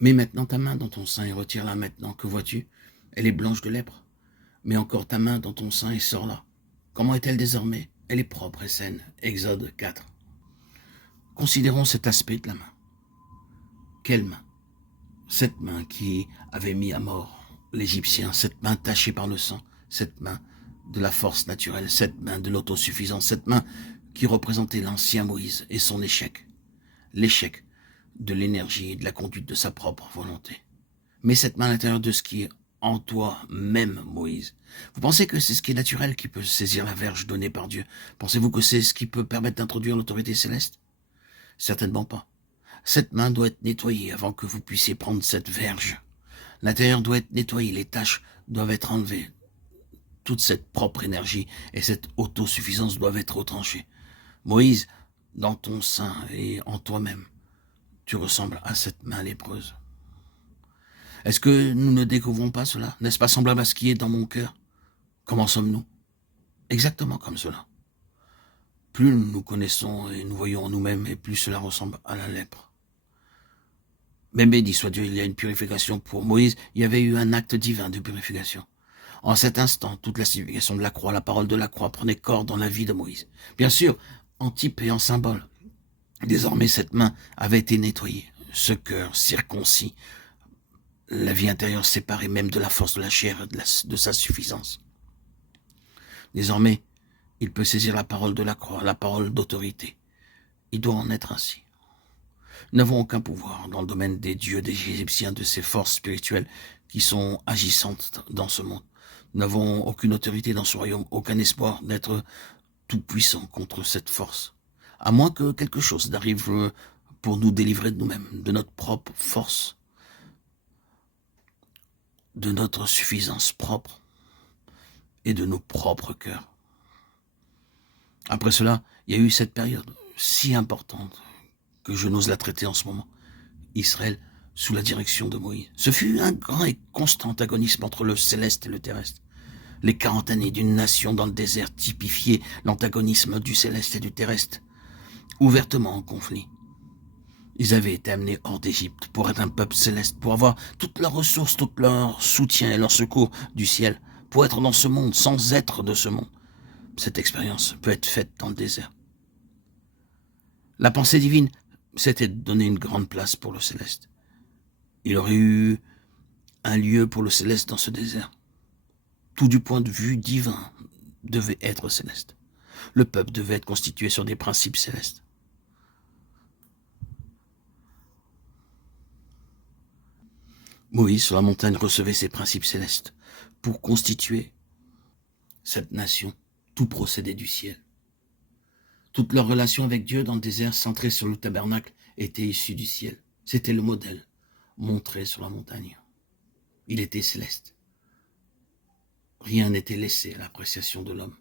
Mets maintenant ta main dans ton sein et retire-la maintenant. Que vois-tu? Elle est blanche de lèpre. Mets encore ta main dans ton sein et sors-la. Comment est-elle désormais? Elle est propre et saine. Exode 4. Considérons cet aspect de la main. Quelle main? Cette main qui avait mis à mort l'Égyptien, cette main tachée par le sang, cette main de la force naturelle, cette main de l'autosuffisance, cette main qui représentait l'ancien Moïse et son échec, l'échec de l'énergie et de la conduite de sa propre volonté. Mais cette main à l'intérieur de ce qui est en toi même, Moïse. Vous pensez que c'est ce qui est naturel qui peut saisir la verge donnée par Dieu? Pensez-vous que c'est ce qui peut permettre d'introduire l'autorité céleste? Certainement pas. Cette main doit être nettoyée avant que vous puissiez prendre cette verge. L'intérieur doit être nettoyé, les taches doivent être enlevées. Toute cette propre énergie et cette autosuffisance doivent être retranchées. Moïse, dans ton sein et en toi-même, tu ressembles à cette main lépreuse. Est-ce que nous ne découvrons pas cela? N'est-ce pas semblable à ce qui est dans mon cœur? Comment sommes-nous? Exactement comme cela. Plus nous nous connaissons et nous voyons en nous-mêmes, et plus cela ressemble à la lèpre. Mais béni soit Dieu, il y a une purification. Pour Moïse, il y avait eu un acte divin de purification. En cet instant, toute la signification de la croix, la parole de la croix prenait corps dans la vie de Moïse. Bien sûr, en type et en symbole. Désormais, cette main avait été nettoyée, ce cœur circoncis, la vie intérieure séparée même de la force de la chair et de sa suffisance. Désormais, il peut saisir la parole de la croix, la parole d'autorité. Il doit en être ainsi. Nous n'avons aucun pouvoir dans le domaine des dieux des Égyptiens, de ces forces spirituelles qui sont agissantes dans ce monde. Nous n'avons aucune autorité dans ce royaume, aucun espoir d'être tout-puissant contre cette force. À moins que quelque chose n'arrive pour nous délivrer de nous-mêmes, de notre propre force, de notre suffisance propre et de nos propres cœurs. Après cela, il y a eu cette période si importante que je n'ose la traiter en ce moment. Israël sous la direction de Moïse. Ce fut un grand et constant antagonisme entre le céleste et le terrestre. Les 40 années d'une nation dans le désert typifiaient l'antagonisme du céleste et du terrestre, ouvertement en conflit. Ils avaient été amenés hors d'Égypte pour être un peuple céleste, pour avoir toutes leurs ressources, tout leur soutien et leur secours du ciel, pour être dans ce monde sans être de ce monde. Cette expérience peut être faite dans le désert. La pensée divine, c'était de donner une grande place pour le céleste. Il aurait eu un lieu pour le céleste dans ce désert. Tout du point de vue divin devait être céleste. Le peuple devait être constitué sur des principes célestes. Moïse, sur la montagne, recevait ces principes célestes pour constituer cette nation. Tout procédait du ciel. Toute leur relation avec Dieu dans le désert, centrée sur le tabernacle, était issue du ciel. C'était le modèle montré sur la montagne. Il était céleste. Rien n'était laissé à l'appréciation de l'homme.